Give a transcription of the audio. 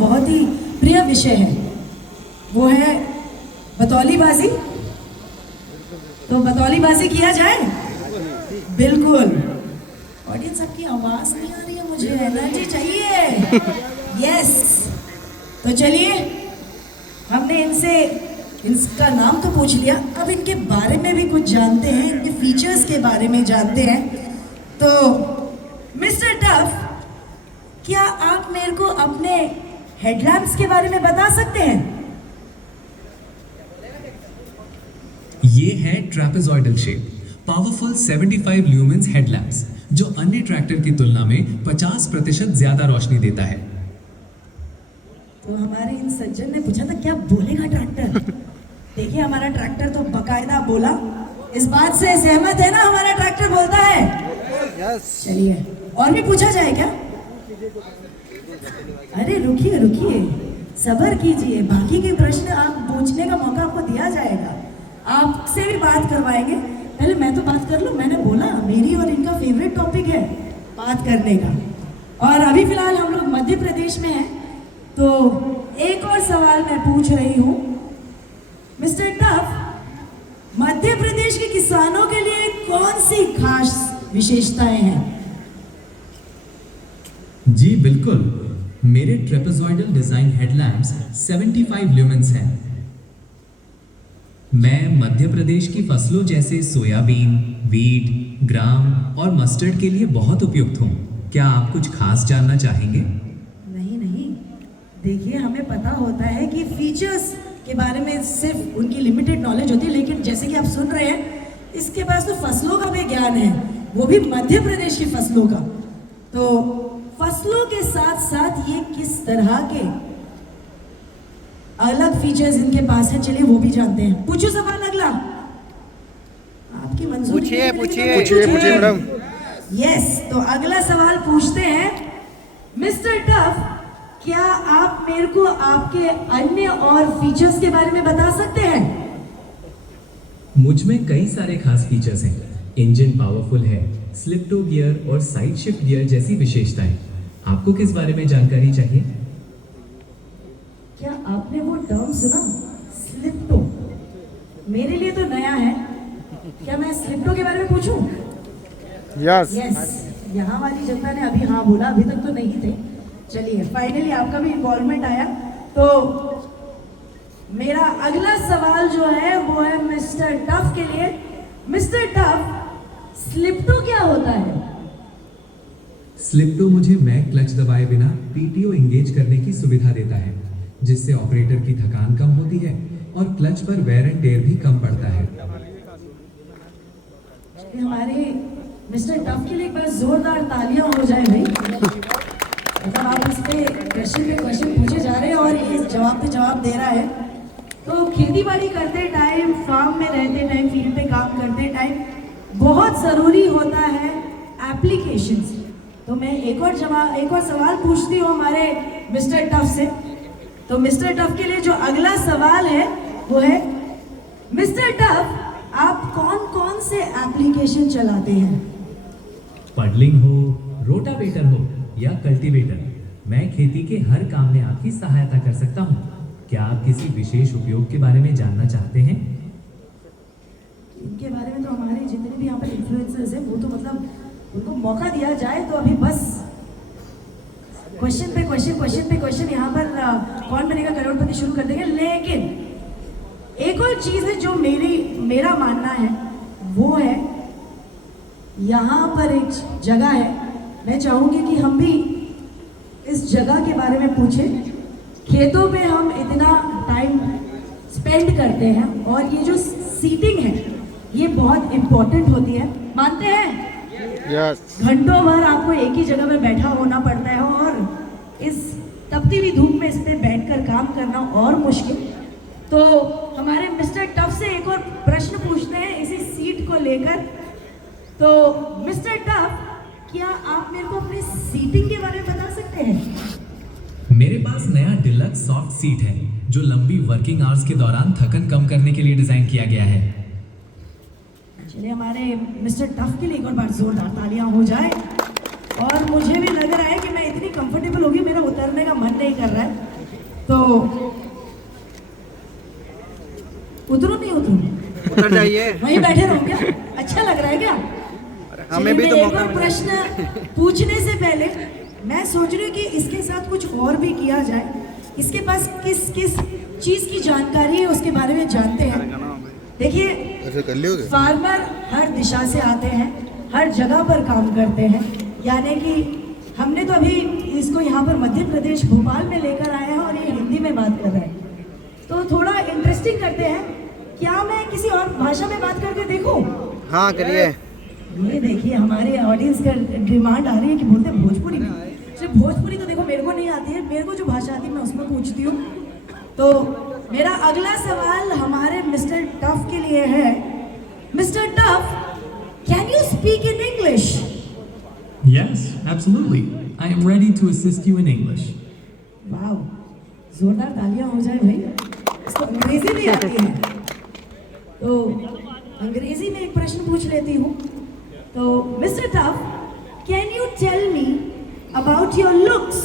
बहुत ही प्रिय विषय है, वो है बतौलीबाजी। तो बतौलीबाजी किया जाए? बिल्कुल। ऑडियंस आपकी आवाज नहीं आ रही है, मुझे एनर्जी चाहिए। यस, तो चलिए, हमने इनका नाम तो पूछ लिया, अब इनके बारे में भी कुछ जानते हैं, इनके फीचर्स के बारे में जानते हैं। तो मिस्टर टफ, क्या आप मेरे को अपने हेडलैम्प्स के बारे में बता सकते हैं? ये है trapezoidal shape, powerful 75 lumens headlamps, जो अन्य ट्रैक्टर की तुलना में 50% ज्यादा रोशनी देता है। तो हमारे इन सज्जन ने पूछा था क्या बोलेगा ट्रैक्टर। देखिए, हमारा ट्रैक्टर तो बकायदा बोला। इस बात से सहमत है ना, हमारा ट्रैक्टर बोलता है? यस। चलिए, और भी पूछा जाए क्या? अरे रुकिए रुकिए, सब्र कीजिए, बाकी के प्रश्न आप पूछने का मौका आपको दिया जाएगा, आपसे भी बात करवाएंगे। पहले मैं तो बात कर लूं, मैंने बोला मेरी और इनका फेवरेट टॉपिक है बात करने का। और अभी फिलहाल हम लोग मध्य प्रदेश में हैं, तो एक और सवाल मैं पूछ रही हूँ मिस्टर टफ, मध्य प्रदेश के किसानों के लिए कौन सी खास विशेषताएं हैं? जी बिल्कुल, मेरे ट्रेपेजॉइडल डिजाइन हेडलैम्प्स 75 ल्यूमेंस हैं। मैं मध्य प्रदेश की फसलों जैसे सोयाबीन, वीट, ग्राम और मस्टर्ड के लिए बहुत उपयुक्त हूँ। क्या आप कुछ खास जानना चाहेंगे? नहीं नहीं, देखिए, हमें पता होता है कि फीचर्स के बारे में सिर्फ उनकी लिमिटेड नॉलेज होती है, लेकिन जैसे कि आप सुन रहे हैं, इसके पास तो फसलों का भी ज्ञान है, वो भी मध्य प्रदेश की फसलों का। तो फसलों के साथ साथ ये किस तरह के अलग फीचर्स इनके पास है, चलिए वो भी जानते हैं। पूछो सवाल अगला, आपकी मंजूरी? पूछिए मैडम। यस, तो अगला सवाल पूछते हैं मिस्टर टफ, क्या आप मेरे को आपके अन्य और फीचर्स के बारे में बता सकते हैं? मुझ में कई सारे खास फीचर्स हैं। इंजन पावरफुल है, स्लिप टू गियर और साइड शिफ्ट गियर जैसी विशेषताएं। आपको किस बारे में जानकारी चाहिए? क्या आपने वो टर्म सुना, स्लिप टो? मेरे लिए तो नया है, क्या मैं स्लिप टो के बारे में पूछूं? यस। यस, यहाँ वाली जनता ने अभी हाँ बोला, अभी तक तो नहीं थे। चलिए, फाइनली आपका भी इन्वॉल्वमेंट आया। तो मेरा अगला सवाल जो है वो है मिस्टर टफ के लिए। मिस्टर टफ, स्लिप-टो क्या होता है? स्लिप-टो मुझे मैग क्लच दबाए बिना पीटीओ एंगेज करने की सुविधा देता है, जिससे ऑपरेटर की थकान कम होती है और क्लच पर वेयर एंड टेयर भी कम पड़ता है। हमारे मिस्टर टफ के लिए एक बार जोरदार तालियां हो जाए भाई। मतलब आप इस पे क्वेश्चन पूछे जा रहे हैं और ये जवाब पे जवाब दे रहा है। तो खेती बाड़ी करते टाइम, फार्म में रहते टाइम, फील्ड पे काम करते टाइम बहुत ज़रूरी होता है एप्लीकेशंस। तो मैं एक और सवाल पूछती हूँ हमारे मिस्टर टफ से। तो मिस्टर टफ के लिए जो अगला सवाल है वो है मिस्टर टफ, आप कौन कौन से एप्लीकेशन चलाते हैं? पडलिंग हो, रोटावेटर हो या कल्टीवेटर, मैं खेती के हर काम में आपकी सहायता कर सकता हूँ। क्या आप किसी विशेष उपयोग के बारे में जानना चाहते हैं? इनके बारे में तो हमारे जितने भी यहाँ पर इन्फ्लुएंसर्स हैं वो तो मतलब उनको मौका दिया जाए तो अभी बस क्वेश्चन पे क्वेश्चन यहाँ पर कौन बनेगा करोड़पति शुरू कर देंगे। लेकिन एक और चीज़ है जो मेरा मानना है, वो है यहाँ पर एक जगह है, मैं चाहूँगी कि हम भी इस जगह के बारे में पूछें। खेतों में हम इतना टाइम स्पेंड करते हैं और ये जो सीटिंग है ये बहुत इम्पोर्टेंट होती है, मानते हैं? यस। घंटों भर आपको एक ही जगह में बैठा होना पड़ता है और इस तपती हुई धूप में इस पे बैठकर काम करना और मुश्किल। तो हमारे मिस्टर टफ से एक और प्रश्न पूछते हैं इसी सीट को लेकर। तो मिस्टर टफ, क्या आप मेरे को अपनी सीटिंग के बारे में बता सकते हैं? मेरे पास नया डिलक्स सॉफ्ट सीट है जो लंबी वर्किंग आवर्स के दौरान थकन कम करने के लिए डिजाइन किया गया है। चलिए, हमारे मिस्टर टफ के लिए एक और बार जोरदार तालियां हो जाए। और मुझे भी लग रहा है कि मैं इतनी कंफर्टेबल होगी, मेरा उतरने का मन नहीं कर रहा है। तो उतरो नहीं उतरो, उतर जाइए। वहीं बैठे रहो क्या? अच्छा लग रहा है क्या? हमें भी चलिए, तो मैं एक मौका और मिला। प्रश्न पूछने से पहले मैं सोच रही हूँ कि इसके साथ कुछ और भी किया जाए। इसके पास किस किस चीज की जानकारी है उसके बारे में जानते हैं। देखिए, ऐसे कर लियोगे? फार्मर हर दिशा से आते हैं, हर जगह पर काम करते हैं। यानी कि हमने तो अभी इसको यहाँ पर मध्य प्रदेश भोपाल में लेकर आए हैं और ये हिंदी में बात कर रहे हैं। तो थोड़ा इंटरेस्टिंग करते हैं। क्या मैं किसी और भाषा में बात करके देखूं? हाँ करिए। ये देखिए, हमारे ऑडियंस का डिमांड आ रही है कि बोलते हैं भोजपुरी में। सिर्फ भोजपुरी तो देखो मेरे को नहीं आती है, मेरे को जो भाषा आती है मैं उसमें पूछती हूँ। तो मेरा अगला सवाल हमारे मिस्टर टफ के लिए है। Mister tough, can you speak in English? Yes, absolutely. I am ready to assist you in English. वाह, जोरदार तालियां हो जाए भाई। इसको अंग्रेजी नहीं आती है, तो अंग्रेजी में एक प्रश्न पूछ लेती हूँ। तो mister tough, can you tell me about your looks?